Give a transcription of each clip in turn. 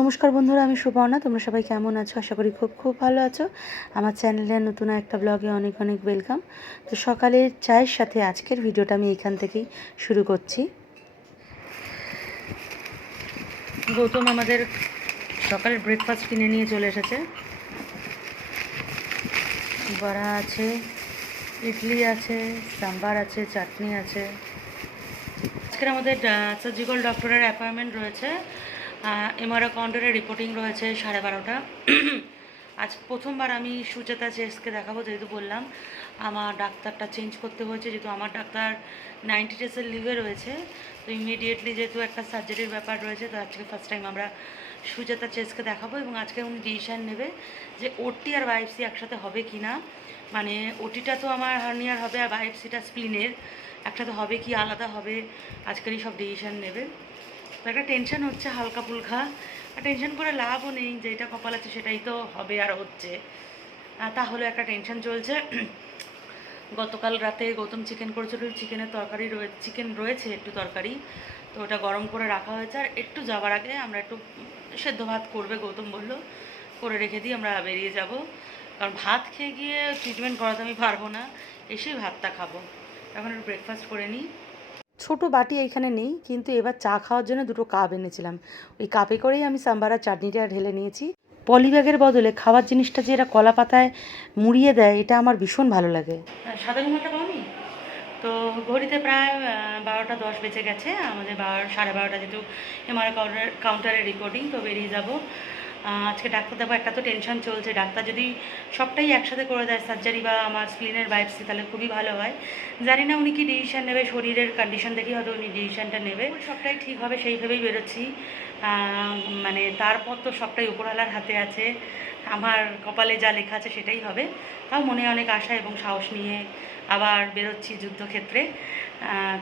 নমস্কার বন্ধুরা, আমি সুবর্ণা। তোমরা সবাই কেমন আছো? আশা করি খুব খুব ভালো আছো। আমার চ্যানেলে নতুন একটা ব্লগে অনেক অনেক ওয়েলকাম। তো সকালের চায়ের সাথে আজকের ভিডিওটা আমি এখান থেকেই শুরু করছি। গৌতম আমাদের সকালের ব্রেকফাস্ট কিনে নিয়ে চলে এসেছে। বড়া আছে, ইডলি আছে, সাম্বার আছে, চাটনি আছে। আজকের আমাদের সার্জিক্যাল ডক্টরের অ্যাপয়েন্টমেন্ট রয়েছে। এমআরআই কাউন্টারে রিপোর্টিং রয়েছে 12:30। আজ প্রথমবার আমি সুচেতা চেসকে দেখাবো, যেহেতু বললাম আমার ডাক্তারটা চেঞ্জ করতে হয়েছে, যেহেতু আমার ডাক্তার 90 ডেজের লিভে রয়েছে। তো ইমিডিয়েটলি যেহেতু একটা সার্জারির ব্যাপার রয়েছে, তো আজকে ফার্স্ট টাইম আমরা সুচেতা চেসকে দেখাবো। এবং আজকে উনি ডিসিশান নেবে যে ওটি আর বায়োপসি একসাথে হবে কি না। মানে ওটিটা তো আমার হার্নিয়ার হবে, আর বায়োপসিটা স্প্লিনের, একসাথে হবে কি আলাদা হবে, আজকেরই সব ডিসিশান নেবে। তো একটা টেনশন হচ্ছে হালকা ফুলকা, আর টেনশন করে লাভও নেই, যেটা কপাল আছে সেটাই তো হবে আর হচ্ছে। তাহলে একটা টেনশন চলছে। গতকাল রাতে গৌতম চিকেন করেছিল, চিকেনের তরকারি চিকেন রয়েছে একটু তরকারি, তো ওটা গরম করে রাখা হয়েছে। আর একটু যাওয়ার আগে আমরা একটু সেদ্ধ ভাত করবে গৌতম বললো, করে রেখে দিই, আমরা বেরিয়ে যাব। কারণ ভাত খেয়ে গিয়ে ট্রিটমেন্ট করাতে আমি পারবো না, এসেই ভাতটা খাবো। এখন একটু ব্রেকফাস্ট করে নিই। ছোটো বাটি এইখানে নেই, কিন্তু এবার চা খাওয়ার জন্য দুটো কাপ এনেছিলাম। ওই কাপে করেই আমি সাম্বারা চাটনিটা ঢেলে নিয়েছি। পলিব্যাগের বদলে খাবার জিনিসটা যে এরা কলা পাতায় মুড়িয়ে দেয়, এটা আমার ভীষণ ভালো লাগে। সাদা ঘুমাটা পাওনি তো? ঘড়িতে প্রায় 12:10 বেজে গেছে। আমাদের 12:30 যেহেতু এমআরআই কাউন্টারে রিপোর্টিং, তো বেরিয়ে যাব। আজকে ডাক্তার দেবো, একটা তো টেনশন চলছে। ডাক্তার যদি সবটাই একসাথে করে দেয়, সার্জারি বা আমার স্প্লিনের বায়োপসি, তাহলে খুবই ভালো হয়। জানি না উনি কি ডিসিশান নেবে, শরীরের কন্ডিশন দেখেই হয়তো উনি ডিসিশানটা নেবে। সবটাই ঠিক হবে সেই ভেবেই বেরোচ্ছি। মানে তারপর তো সবটাই উপরওয়ালার হাতে আছে, আমার কপালে যা লেখা আছে সেটাই হবে। তাও মনে অনেক আশা এবং সাহস নিয়ে আবার বেরোচ্ছি যুদ্ধক্ষেত্রে।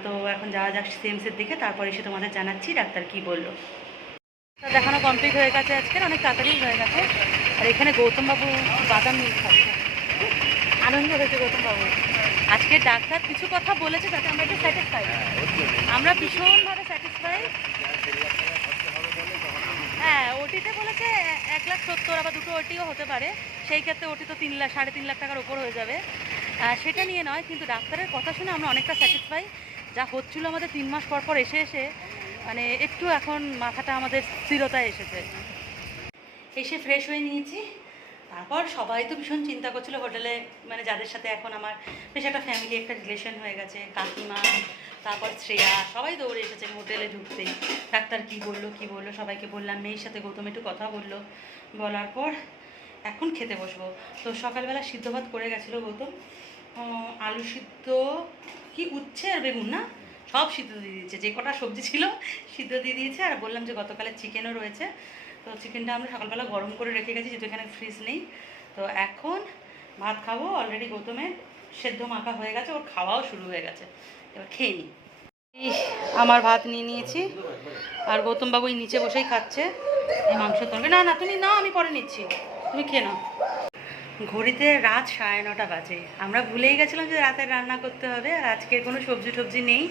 তো এখন যাওয়া যাক সিএমসির দিকে, তারপর এসে তোমাদের জানাচ্ছি ডাক্তার কি বললো। দেখানো কমপ্লিট হয়ে গেছে, আজকের অনেক তাড়াতাড়ি হয়ে গেছে। আর এখানে গৌতমবাবু বাদাম মিল্ক খাচ্ছে, আনন্দ হয়েছে গৌতমবাবু। আজকে ডাক্তার কিছু কথা বলেছে যাতে আমরা একটু স্যাটিসফাই, আমরা ভীষণভাবে স্যাটিসফাই। হ্যাঁ, ওটিতে বলেছে 1,70,000, আবার দুটো ওটিও হতে পারে। সেই ক্ষেত্রে ওটি তো 3 লাখ 3.5 লাখ টাকার ওপর হয়ে যাবে। সেটা নিয়ে নয়, কিন্তু ডাক্তারের কথা শুনে আমরা অনেকটা স্যাটিসফাই। যা হচ্ছিলো আমাদের 3 মাস পর পর এসে এসে, মানে একটু এখন মাথাটা আমাদের স্থিরতায় এসেছে। এসে ফ্রেশ হয়ে নিয়েছি। তারপর সবাই তো ভীষণ চিন্তা করছিল হোটেলে, মানে যাদের সাথে এখন আমার বেশ একটা ফ্যামিলি, একটা রিলেশন হয়ে গেছে, কাকিমা, তারপর শ্রেয়া, সবাই দৌড়ে এসেছে হোটেলে ঢুকতেই। ডাক্তার কি বললো সবাইকে বললাম। মেয়ের সাথে গৌতম একটু কথা বললো, বলার পর এখন খেতে বসবো। তো সকালবেলা সিদ্ধ ভাত করে গেছিলো গৌতম, আলু সিদ্ধ, কি উচ্ছে আর বেগুন না, সব সিদ্ধ দিয়ে দিয়েছে, যে কটা সবজি ছিল সিদ্ধ দিয়ে দিয়েছে। আর বললাম যে গতকালের চিকেনও রয়েছে, তো চিকেনটা আমরা সকালবেলা গরম করে রেখে গেছি, যেহেতু এখানে ফ্রিজ নেই। তো এখন ভাত খাবো। অলরেডি গৌতমের সেদ্ধ মাখা হয়ে গেছে, ওর খাওয়াও শুরু হয়ে গেছে। এবার খেয়ে নিই। আমার ভাত নিয়ে নিয়েছি, আর গৌতমবাবু এই নিচে বসেই খাচ্ছে এই মাংস তরকারি। না না তুমি না, আমি পরে নিচ্ছি, তুমি খেয়ে নাও। ঘড়িতে রাত 9:30 বাজে। আমরা ভুলেই গেছিলাম যে রাতে রান্না করতে হবে, আর আজকে কোনো সবজি টবজি নেই।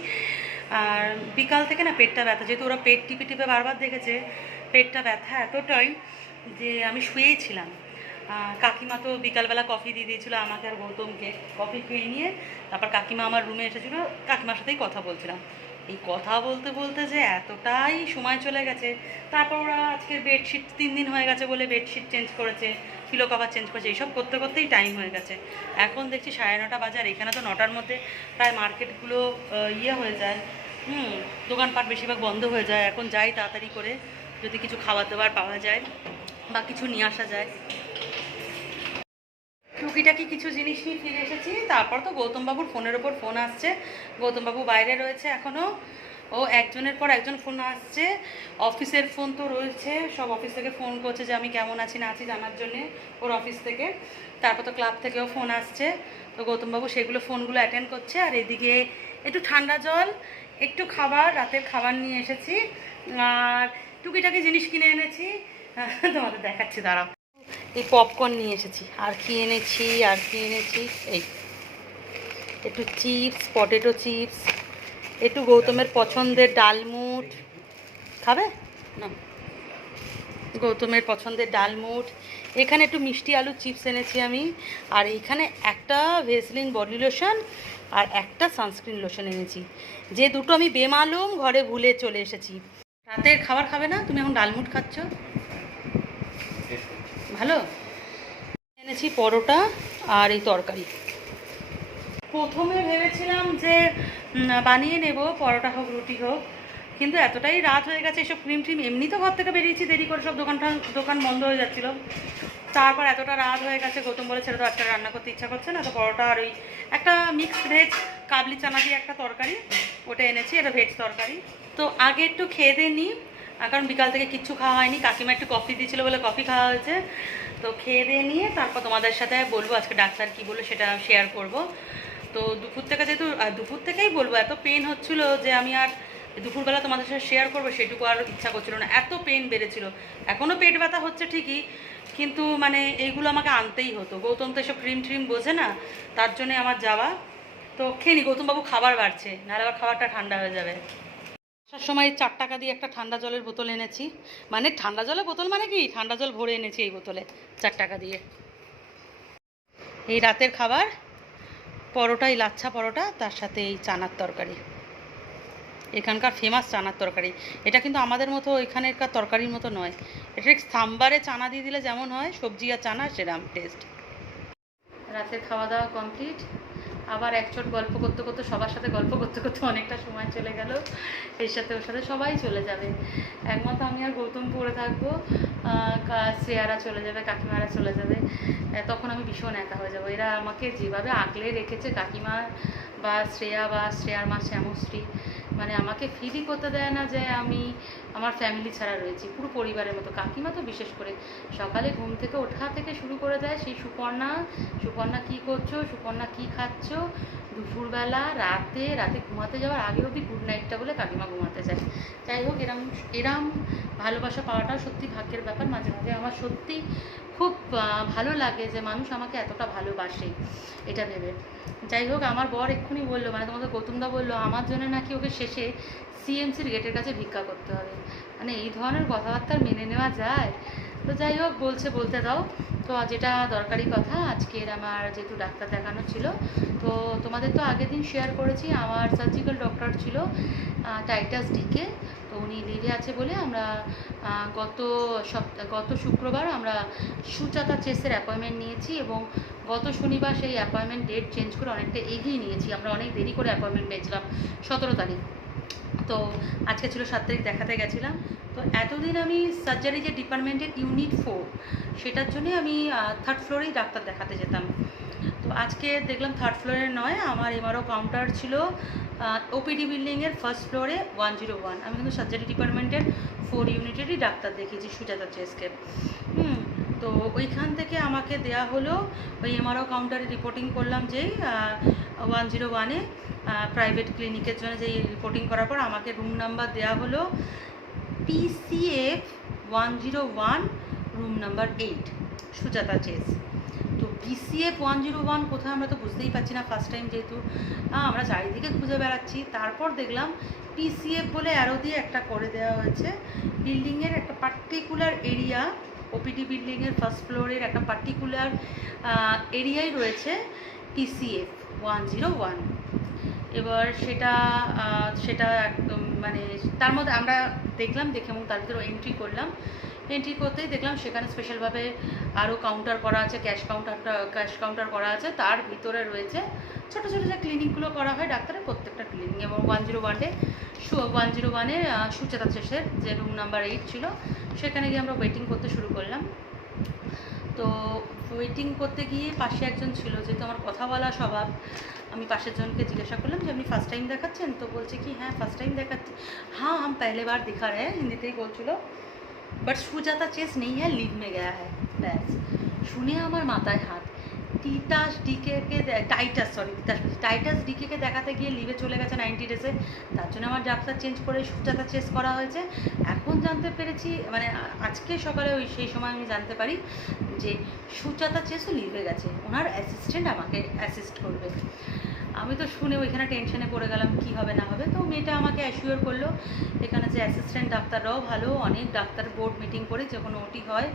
আর বিকাল থেকে না পেটটা ব্যথা, যেহেতু ওরা পেট টিপে টিপে বারবার দেখেছে, পেটটা ব্যথা এতটাই যে আমি শুয়েই ছিলাম। কাকিমা তো বিকালবেলা কফি দিয়ে দিয়েছিলো আমাকে আর গৌতমকে। কফি খেয়ে নিয়ে তারপর কাকিমা আমার রুমে এসেছিলো, কাকিমার সাথেই কথা বলছিলাম। এই কথা বলতে বলতে যে এতটাই সময় চলে গেছে। তারপর ওরা আজকে বেডশিট 3 দিন হয়ে গেছে বলে বেডশিট চেঞ্জ করেছে, পিলো কভার চেঞ্জ করেছে, এইসব করতে করতেই টাইম হয়ে গেছে। এখন দেখছি 9:30 বাজে, আর এখানে তো 9টার মধ্যে প্রায় মার্কেটগুলো হয়ে যায়, দোকানপাট বেশিরভাগ বন্ধ হয়ে যায়। এখন যাই তাড়াতাড়ি করে, যদি কিছু খাবার দাবার পাওয়া যায় বা কিছু নিয়ে আসা যায়। টুকিটাকি কিছু জিনিস নিয়ে ফিরে এসেছি। তারপর তো গৌতমবাবুর ফোনের ওপর ফোন আসছে, গৌতমবাবু বাইরে রয়েছে এখনও, ও একজনের পর একজন ফোন আসছে। অফিসের ফোন তো রয়েছে, সব অফিস থেকে ফোন করছে যে আমি কেমন আছি না আছি জানার জন্যে, ওর অফিস থেকে। তারপর তো ক্লাব থেকেও ফোন আসছে, তো গৌতমবাবু সেগুলো ফোনগুলো অ্যাটেন্ড করছে। আর এদিকে একটু ঠান্ডা জল, একটু খাবার, রাতের খাবার নিয়ে এসেছি, আর টুকিটাকি জিনিস কিনে এনেছি, তোমাদের দেখাচ্ছি দাঁড়াও। এই পপকর্ন নিয়ে এসেছি, আর কি এনেছি এই একটু চিপস, পটেটো চিপস, একটু গৌতমের পছন্দের ডালমুট, খাবে না, গৌতমের পছন্দের ডালমুট, এখানে একটু মিষ্টি আলু চিপস এনেছি আমি, আর এইখানে একটা ভেসলিন বডি লোশন আর একটা সানস্ক্রিন লোশন এনেছি, যে দুটো আমি বেমালুম ঘরে ভুলে চলে এসেছি। রাতের খাবার খাবে না? তুমি এখন ডালমুট খাচ্ছ, ভালো। এনেছি পরোটা আর এই তরকারি। প্রথমে ভেবেছিলাম যে বানিয়ে নেব, পরোটা হোক রুটি হোক, কিন্তু এতটাই রাত হয়ে গেছে, এসব ক্রিম ট্রিম, এমনি তো ঘর থেকে বেরিয়েছি দেরি করে, সব দোকান বন্ধ হয়ে যাচ্ছিলো। তারপর এতটা রাত হয়ে গেছে, গৌতম বলে ছেলে তো আজকে রান্না করতে ইচ্ছা করছে না, তো পরোটা আর ওই একটা মিক্সড ভেজ কাবলি চানা দিয়ে একটা তরকারি ওটা এনেছি, এটা ভেজ তরকারি। তো আগে একটু খেয়ে দিয়ে নিই, কারণ বিকাল থেকে কিচ্ছু খাওয়া হয়নি, কাকিমা একটু কফি দিয়েছিলো বলে কফি খাওয়া হয়েছে। তো খেয়ে দিয়ে নিয়ে তারপর তোমাদের সাথে বলবো আজকে ডাক্তার কী বললো সেটা শেয়ার করব। তো দুপুর থেকে যেহেতু দুপুর থেকেই বলবো, এত পেন হচ্ছিলো যে আমি আর দুপুরবেলা তোমাদের সাথে শেয়ার করবো সেটুকু আর ইচ্ছা করছিল না, এত পেন বেড়েছিল। এখনও পেট ব্যথা হচ্ছে ঠিকই, কিন্তু মানে এইগুলো আমাকে আনতেই হতো। গৌতম তো এসব ক্রিম ট্রিম বোঝে না, তার জন্যে আমার যাওয়া। তো খেয়ে নি, গৌতমবাবু খাবার বাড়ছে, নাহলে আবার খাবারটা ঠান্ডা হয়ে যাবে। আসার সময় 4 টাকা দিয়ে একটা ঠান্ডা জলের বোতল এনেছি, মানে ঠান্ডা জলের বোতল মানে কি, ঠান্ডা জল ভরে এনেছি এই বোতলে 4 টাকা দিয়ে। এই রাতের খাবার পরোটাই, লাচ্ছা পরোটা, তার সাথে এই চানার তরকারি, এখানকার ফেমাস চানার তরকারি। এটা কিন্তু আমাদের মতো এখানেরকার তরকারির মতো নয়, এটা সাম্বারে চানা দিয়ে দিলে যেমন হয় সবজি আর চানা, সেরকম টেস্ট। রাতের খাওয়া দাওয়া কমপ্লিট, আবার একচোট গল্প করতে করতে, সবার সাথে গল্প করতে করতে অনেকটা সময় চলে গেল। এর সাথে ওর সাথে সবাই চলে যাবে, একমাত্র আমি আর গৌতম পড়ে থাকবো, শ্রেয়ারা চলে যাবে, কাকিমারা চলে যাবে, তখন আমি ভীষণ একা হয়ে যাবো। এরা আমাকে যেভাবে আগলে রেখেছে, কাকিমা বা শ্রেয়া বা শ্রেয়ার মা শ্যামশ্রী, মানে আমাকে ফিলই করতে দেয় না যে আমি আমার ফ্যামিলি ছাড়া রয়েছি, পুরো পরিবারের মতো। কাকিমা তো বিশেষ করে সকালে ঘুম থেকে ওঠা থেকে শুরু করে দেয় সেই সুপর্ণা কী করছো, সুপর্ণা কী খাচ্ছ, দুপুরবেলা, রাতে ঘুমাতে যাওয়ার আগে অবধি গুড নাইটটা বলে কাকিমা ঘুমাতে চায়। যাই হোক, এরম ভালোবাসা পাওয়াটাও সত্যি ভাগ্যের ব্যাপার। মাঝে মাঝে আমার সত্যি খুব ভালো লাগে যে মানুষ আমাকে এতটা ভালোবাসে, এটা ভেবে। যাই হোক, আমার বর এক্ষুনি বললো, মানে তোমাদের গৌতমদা বললো আমার জন্য নাকি ওকে শেষে সিএমসির গেটের কাছে ভিক্ষা করতে হবে। মানে এই ধরনের কথাবার্তা মেনে নেওয়া যায়? তো যাই হোক, বলতে দাও। তো যেটা দরকারি কথা, আজকের আমার যেহেতু ডাক্তার দেখানো ছিল, তো তোমাদের তো আগের দিন শেয়ার করেছি আমার সার্জিক্যাল ডক্টর ছিল টাইটাস ডিকে। তো উনি লিভে আছে বলে আমরা গত শুক্রবার আমরা সুজাতা চেসের অ্যাপয়েন্টমেন্ট নিয়েছি, এবং গত শনিবার সেই অ্যাপয়েন্টমেন্ট ডেট চেঞ্জ করে অনেকটা এগিয়ে নিয়েছি। আমরা অনেক দেরি করে অ্যাপয়েন্টমেন্ট পেয়েছিলাম 17 তারিখ, তো আজকে ছিল 7 তারিখ দেখাতে গেছিলাম। তো এতদিন আমি সার্জারি যে ডিপার্টমেন্টের ইউনিট 4, সেটার জন্যে আমি 3rd ফ্লোরেই ডাক্তার দেখাতে যেতাম। তো আজকে দেখলাম 3rd ফ্লোরে নয়, আমার এমআরও কাউন্টার ছিল ওপিডি বিল্ডিংয়ের 1st ফ্লোরে 101। আমি কিন্তু সার্জারি ডিপার্টমেন্টের 4 ইউনিটেরই ডাক্তার দেখিয়েছি, সুজাতা চেসকে। তো ওইখান থেকে আমাকে দেয়া হলো, ওই এমআরও কাউন্টারে রিপোর্টিং করলাম যেই 101-এ প্রাইভেট ক্লিনিকের জন্য, যেই রিপোর্টিং করার পর আমাকে রুম নাম্বার দেওয়া হলো PCF 101, রুম নাম্বার 8, সুজাতা চেস। তো PCF 101 কোথায় আমরা তো বুঝতেই পারছি না, ফার্স্ট টাইম যেহেতু, আমরা চারিদিকে খুঁজে বেড়াচ্ছি। তারপর দেখলাম PCF বলে অ্যারো দিয়ে একটা করে দেওয়া হয়েছে, বিল্ডিংয়ের একটা পার্টিকুলার এরিয়া, ওপিডি বিল্ডিংয়ের 1st ফ্লোরের একটা পার্টিকুলার এরিয়ায় রয়েছে PCF 101। এবার সেটা একদম মানে তার মধ্যে আমরা দেখলাম, দেখে এবং তার ভিতরে এন্ট্রি করলাম। এন্ট্রি করতেই দেখলাম সেখানে স্পেশালভাবে আরও কাউন্টার করা আছে, ক্যাশ কাউন্টার করা আছে। তার ভিতরে রয়েছে ছোটো ছোটো যে ক্লিনিকগুলো করা হয় ডাক্তারের, প্রত্যেকটা ক্লিনিক। এবং 101-এ সুজাতা চেসের যে রুম নাম্বার 8 ছিল, সেখানে গিয়ে আমরা ওয়েটিং করতে শুরু করলাম। তো ওয়েটিং করতে গিয়ে পাশে একজন ছিল, যেহেতু আমার কথা বলা স্বভাব, আমি পাশের জনকে জিজ্ঞাসা করলাম যে আপনি ফার্স্ট টাইম দেখাচ্ছেন? তো বলছে কি হ্যাঁ ফার্স্ট টাইম দেখাচ্ছি। হ্যাঁ हम पहले बार दिखा रहे हैं, হিন্দিতেই বলছিল। বাট সুজাতা চেস নেই হ্যাঁ, লিভ মে গয়া হ্যাঁ। ব্যাস শুনে আমার মাথায় হাত। টাইটাস ডিকেকে দেখাতে গিয়ে লিভে চলে গেছে 90 ডেজে, তার জন্য আমার ডাক্তার চেঞ্জ করে সুজাতা চেস করা হয়েছে। এখন জানতে পেরেছি, মানে আজকে সকালে সেই সময় আমি জানতে পারি যে সুজাতা চেসও লিভে গেছে, ওনার অ্যাসিস্ট্যান্ট আমাকে অ্যাসিস্ট করবে। আমি তো শুনে ওইখানে টেনশনে পড়ে গেলাম কী হবে না হবে। তো মেয়েটা আমাকে অ্যাসিওর করলো এখানে যে অ্যাসিস্ট্যান্ট ডাক্তাররাও ভালো, অনেক ডাক্তার বোর্ড মিটিং করে যখন ওটি হয়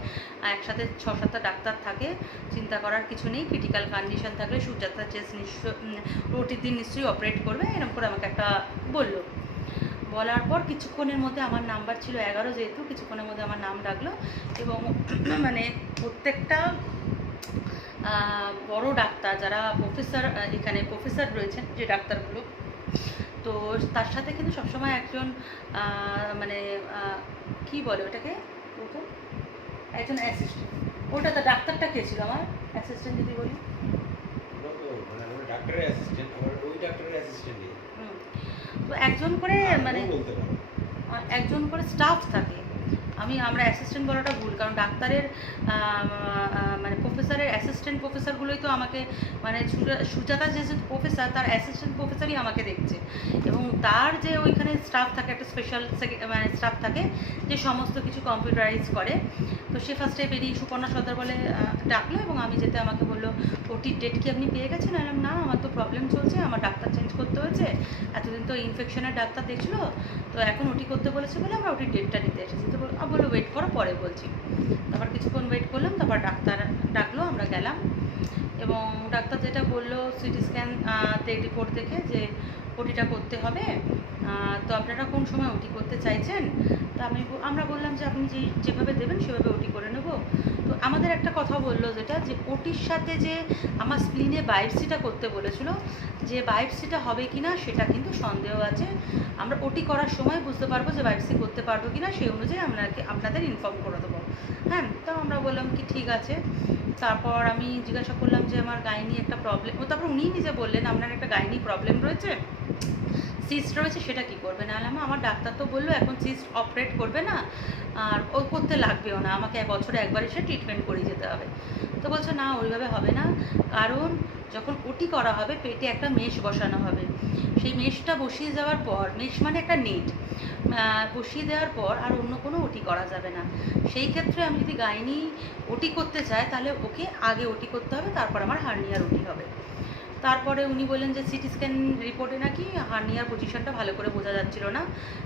একসাথে 6-7টা ডাক্তার থাকে, চিন্তা করার কিছু নেই, ক্রিটিক্যাল কন্ডিশন থাকলে সুজাতা চেস ওটির দিন নিশ্চয়ই অপারেট করবে, এরকম করে আমাকে একটা বললো। বলার পর কিছুক্ষণের মধ্যে আমার নাম্বার ছিল 11, যেহেতু কিছুক্ষণের মধ্যে আমার নাম ডাকলো এবং মানে প্রত্যেকটা বড় ডাক্তার যারা প্রফেসর, এখানে প্রফেসর রয়েছেন যে ডাক্তারগুলো, তো তার সাথে কিন্তু সবসময় একজন মানে কি বলে ওটাকে, ওটা একজন অ্যাসিস্ট্যান্ট, ওটা তো ডাক্তারটা কে ছিল আমার অ্যাসিস্ট্যান্ট যদি বলি, ডাক্তারের অ্যাসিস্ট্যান্ট, আমার ওই ডাক্তারের অ্যাসিস্ট্যান্ট তো একজন করে মানে একজন করে স্টাফ থাকে। আমরা অ্যাসিস্ট্যান্ট বলাটা ভুল, কারণ ডাক্তারের মানে প্রফেসরের অ্যাসিস্ট্যান্ট প্রফেসরগুলোই তো আমাকে মানে সুজাতা যে প্রফেসর তার অ্যাসিস্ট্যান্ট প্রফেসরই আমাকে দেখছে, এবং তার যে ওইখানে স্টাফ থাকে একটা স্পেশাল মানে স্টাফ থাকে যে সমস্ত কিছু কম্পিউটারাইজ করে। তো সে ফার্স্টে বেরিয়ে সুপর্ণা সর্দার বলে ডাকলো এবং আমি যেতে আমাকে বললো ওটির ডেট কি আপনি পেয়ে গেছেন? বললাম না, আমার তো প্রবলেম চলছে, আমার ডাক্তার চেঞ্জ করতে হয়েছে, এতদিন তো ইনফেকশনের ডাক্তার দেখছিলো, তো এখন ওটি করতে বলেছে বলে আমরা ওটির ডেটটা নিতে এসেছি। তো বললো ওয়েট করো, পরে বলছি। তারপর কিছুক্ষণ ওয়েট করলাম, তারপর ডাক্তার ডাকলো, আমরা গেলাম এবং ডাক্তার যেটা বললো সিটি স্ক্যান রিপোর্ট দেখে যে ওটিটা করতে হবে, তো আপনারা কোন সময় ওটি করতে চাইছেন? তো আমরা বললাম যে আপনি যেভাবে দেবেন সেভাবে ওটি করে নেব। তো আমাদের একটা কথা বললো যেটা যে ওটির সাথে যে আমার স্প্লিনে বায়োপসিটা করতে বলেছিল, যে বায়োপসিটা হবে কি না সেটা কিন্তু সন্দেহ আছে, আমরা ওটি করার সময় বুঝতে পারবো যে বায়োপসি করতে পারবো কি না, সেই অনুযায়ী আপনাদের ইনফর্ম করে দেবো। হ্যাঁ, তো আমরা বললাম কি ঠিক আছে। তারপর আমি জিজ্ঞাসা করলাম যে আমার গাইনি একটা প্রবলেম, তারপর উনি নিজে বললেন আপনার একটা গাইনি প্রবলেম রয়েছে, সিস্ট রয়েছে, সেটা কি করবে না? আমার ডাক্তার তো বললো এখন সিস্ট অপারেট করবে না, আর ও করতে লাগবেও না, আমাকে বছরে একবার এসে ট্রিটমেন্ট করিয়ে যেতে হবে। তো বলছে না ওইভাবে হবে না, কারণ যখন ওটি করা হবে পেটে একটা মেশ বসানো হবে, সেই মেশটা বসিয়ে যাওয়ার পর, মেশ মানে একটা নেট বসিয়ে দেওয়ার পর আর অন্য কোনো ওটি করা যাবে না। সেই ক্ষেত্রে আমি যদি গাইনি ওটি করতে চাই তাহলে ওকে আগে ওটি করতে হবে, তারপর আমার হার্নিয়ার ওটি হবে। তারপরে উনি বললেন যে সিটি স্ক্যান রিপোর্টে নাকি হার্নিয়ার পজিশনটা ভালো করে বোঝা যাচ্ছিল না।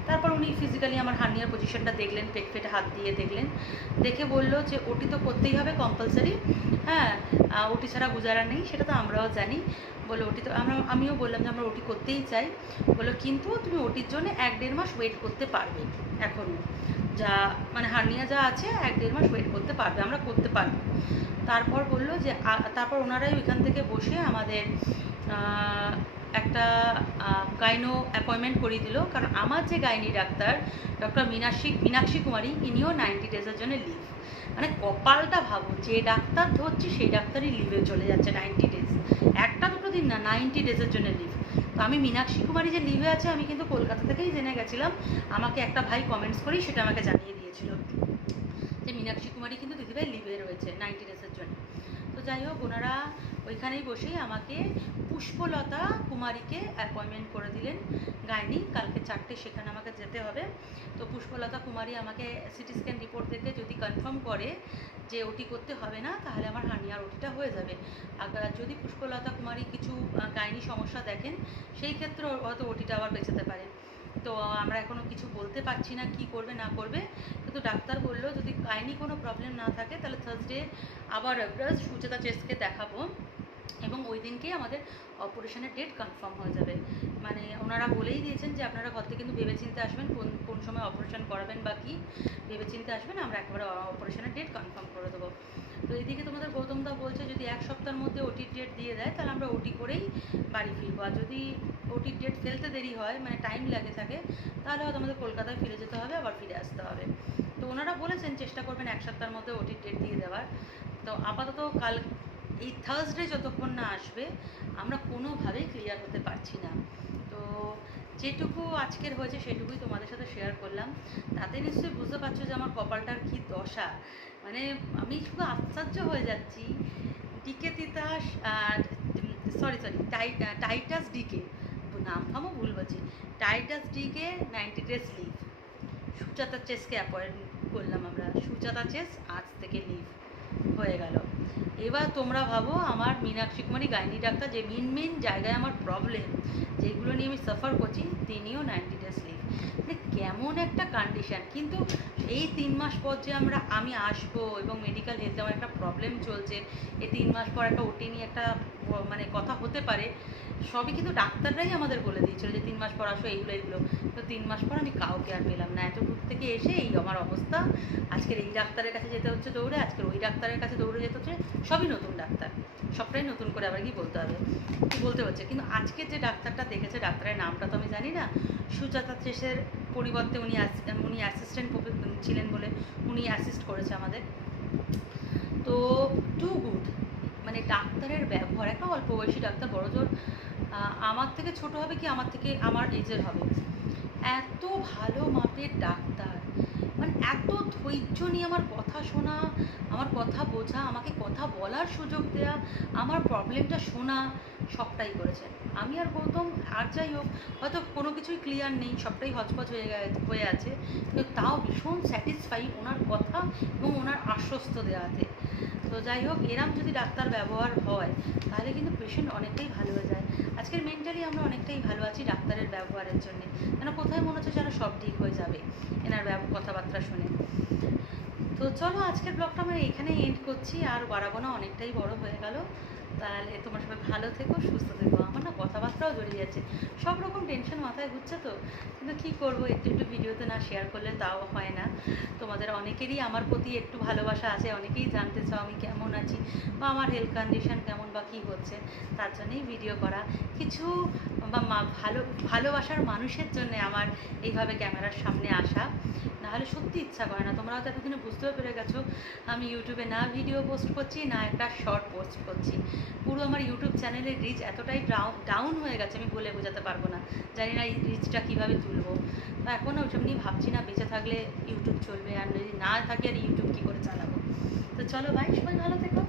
তারপর উনি ফিজিক্যালি আমার হার্নিয়ার পজিশনটা দেখলেন, পেটে হাত দিয়ে দেখলেন, দেখে বললো যে ওটি তো করতেই হবে কম্পালসারি, হ্যাঁ ওটি ছাড়া গুজারা নেই, সেটা তো আমরাও জানি। বলে ওটি তো আমিও বললাম যে আমরা ওটি করতেই চাই। বললো কিন্তু তুমি ওটির জন্য 1-1.5 মাস ওয়েট করতে পারবে, এখনও যা মানে হার্নিয়া যা আছে 1-1.5 মাস ওয়েট করতে পারবে, আমরা করতে পারবো। তারপর বললো যে তারপর ওনারাই ওইখান থেকে বসে আমাদের একটা গাইনো অ্যাপয়েন্টমেন্ট করিয়ে দিল, কারণ আমার যে গাইনি ডাক্তার ডক্টর মীনাক্ষী কুমারী, ইনিও 90 ডেজের জন্য লিভ। মানে কপালটা ভাবো, যে ডাক্তার ধরছি সেই ডাক্তারই লিভে চলে যাচ্ছে 90 ডেজ, 1-2 দিন না, 90 ডেজের জন্য লিভ। তো আমি মীনাক্ষী কুমারী যে লিভে আছে আমি কিন্তু কলকাতা থেকেই জেনে গেছিলাম, আমাকে একটা ভাই কমেন্টস করেই সেটা আমাকে জানিয়ে দিয়েছিল যে মীনাক্ষী কুমারী কিন্তু দিদিভাই লিভে রয়েছে 90 ডেজের জন্য। তো যাই হোক, ওনারা ওইখানেই বসেই আমাকে পুষ্পলতা কুমারীকে অ্যাপয়েন্টমেন্ট করে দিলেন গাইনি, কালকে 4টে সেখানে আমাকে যেতে হবে। তো পুষ্পলতা কুমারী আমাকে সিটি স্ক্যান রিপোর্ট দেখে যদি কনফার্ম করে যে ওটি করতে হবে না তাহলে আমার হার্নিয়ার ওটিটা হয়ে যাবে। আর যদি পুষ্পলতা কুমারী কিছু গাইনি সমস্যা দেখেন সেই ক্ষেত্রে হয়তো ওটিটা আবার বেঁচেতে পারে। তো আমরা এখনও কিছু বলতে পারছি না কি করবে না করবে, কিন্তু ডাক্তার বললো যদি গাইনি কোনো প্রবলেম না থাকে তাহলে থার্সডে আবার সুজাতা চেস্টকে দেখাবো এবং ওই দিনকেই আমাদের অপারেশনের ডেট কনফার্ম হয়ে যাবে। মানে ওনারা বলেই দিয়েছেন যে আপনারা ঘর থেকে কিন্তু ভেবেচিন্তে আসবেন, কোন সময় অপারেশন করাবেন বা কী ভেবেচিন্তে আসবেন, আমরা একবারে অপারেশনের ডেট কনফার্ম করে দেবো। তো এইদিকে তোমাদের গৌতমদা বলছে যদি 1 সপ্তাহের মধ্যে ওটির ডেট দিয়ে দেয় তাহলে আমরা ওটি করেই বাড়ি ফিরবো, আর যদি ওটির ডেট ফেলতে দেরি হয় মানে টাইম লাগে থাকে তাহলে হয়তো আমাদের কলকাতায় ফিরে যেতে হবে, আবার ফিরে আসতে হবে। তো ওনারা বলেছেন চেষ্টা করবেন 1 সপ্তাহের মধ্যে ওটির ডেট দিয়ে দেওয়ার। তো আপাতত কাল এই থার্সডে যতক্ষণ না আসবে আমরা কোনোভাবেই ক্লিয়ার হতে পারছি না। তো যেটুকু আজকের হয়েছে সেটুকুই তোমাদের সাথে শেয়ার করলাম, তাতে নিশ্চয়ই বুঝতে পারছো যে আমার কপালটার কী দশা। মানে আমি শুধু আশ্চর্য হয়ে যাচ্ছি, ডিকে তিতাস টাইটাস ডিকে, নাম ফামও ভুল বলছি, টাইটাস ডিকে 90 ডেজ লিভ, সুজাতা চেসকে অ্যাপয়েন্ট করলাম আমরা, সুজাতা চেস আজ থেকে লিভ। হয়ে গেল। এবার তোমরা ভাবো আমার মীনাক্ষী কুমারী গাইনি ডাক্তার, যে মেন জায়গায় আমার প্রবলেম, যেগুলো নিয়ে আমি সাফার করছি, তিনিও 90 ডেজ লিভ। মানে কেমন একটা কন্ডিশন। কিন্তু এই 3 মাস পর যে আমি আসবো এবং মেডিকেল হেলথে আমার একটা প্রবলেম চলছে, এই 3 মাস পর একটা ওটি নিয়ে একটা মানে কথা হতে পারে, সবই কিন্তু ডাক্তাররাই আমাদের বলে দিয়েছিল যে 3 মাস পর আসো, এইগুলো। তো 3 মাস পর আমি কাউকে আর পেলাম না। এত দূর থেকে এসে এই আমার অবস্থা। আজকের এই ডাক্তারের কাছে যেতে হচ্ছে দৌড়ে, আজকের ওই ডাক্তারের কাছে দৌড়ে যেতে হচ্ছে। সবই নতুন ডাক্তার, সবটাই নতুন করে আবার কি বলতে হবে, কি বলতে হচ্ছে। কিন্তু আজকের যে ডাক্তারটা দেখেছে, ডাক্তারের নামটা তো আমি জানি না, সুজাতা শেষের পরিবর্তে উনি অ্যাসিস্ট্যান্ট ছিলেন বলে উনি অ্যাসিস্ট করেছে আমাদের। তো টু গুড, মানে ডাক্তারের ব্যবহার, একটা অল্প বয়সী ডাক্তার, বড়জোর আমার থেকে ছোট হবে কি আমার এজের হবে, এত ভালো মাপের ডাক্তার, মানে এত ধৈর্য নিয়ে আমার কথা শোনা, আমার কথা বোঝা, আমাকে কথা বলার সুযোগ দেয়া, আমার প্রবলেমটা শোনা, সবটাই করেছেন। আমি আর গৌতম আর যাই হোক, হয়তো কোনো কিছুই ক্লিয়ার নেই, সবটাই হচপচ হয়ে আছে, কিন্তু তাও ভীষণ স্যাটিসফাই ওনার কথা এবং ওনার আশ্বস্ত দেওয়াতে। তো যাই হোক, এরম যদি ডাক্তার ব্যবহার হয় তাহলে কিন্তু পেশেন্ট অনেকটাই ভালো হয়ে যায়। আজকের মেন্টালি আমরা অনেকটাই ভালো আছি ডাক্তারের ব্যবহারের জন্যে। কেন কোথায় মনে হচ্ছে যেন সব ঠিক হয়ে যাবে এনার কথাবার্তা শুনে। তো চলো, আজকের ব্লগটা আমরা এখানে এন্ড করছি, আর বাড়াবো না, অনেকটাই বড় হয়ে গেল। তাহলে তোমরা সবাই ভালো থেকো, সুস্থ থেকো। আমার না কথাবার্তাও জড়িয়ে যাচ্ছে, সব রকম টেনশন মাথায় ঘুরছে, তো কিন্তু কী করবো, একটু ভিডিওতে না শেয়ার করলে তাও হয় না। তোমাদের অনেকেরই আমার প্রতি একটু ভালোবাসা আছে, অনেকেই জানতে চাও আমি কেমন আছি বা আমার হেলথ কন্ডিশন কেমন বা কী হচ্ছে, তার জন্যই ভিডিও করা। কিছু বা ভালোবাসার মানুষের জন্য আমার এইভাবে ক্যামেরার সামনে আসা, নাহলে সত্যি ইচ্ছা করে না। তোমরা হয়তো এতদিনে বুঝতেও পেরে গেছো আমি ইউটিউবে না ভিডিও পোস্ট করছি, না একটা শর্ট পোস্ট করছি। পুরো আমার ইউটিউব চ্যানেলের রিচ এতটাই ডাউন হয়ে গেছে, আমি বলে বোঝাতে পারবো না। জানি না এই রিচটা কীভাবে তুলবো। তো এখন ওইসব নিয়ে ভাবছি না, বেঁচে থাকলে ইউটিউব চলবে, আর যদি না থাকে আর ইউটিউব কী করে চালাবো। তো চলো ভাই, সবাই ভালো থেকো।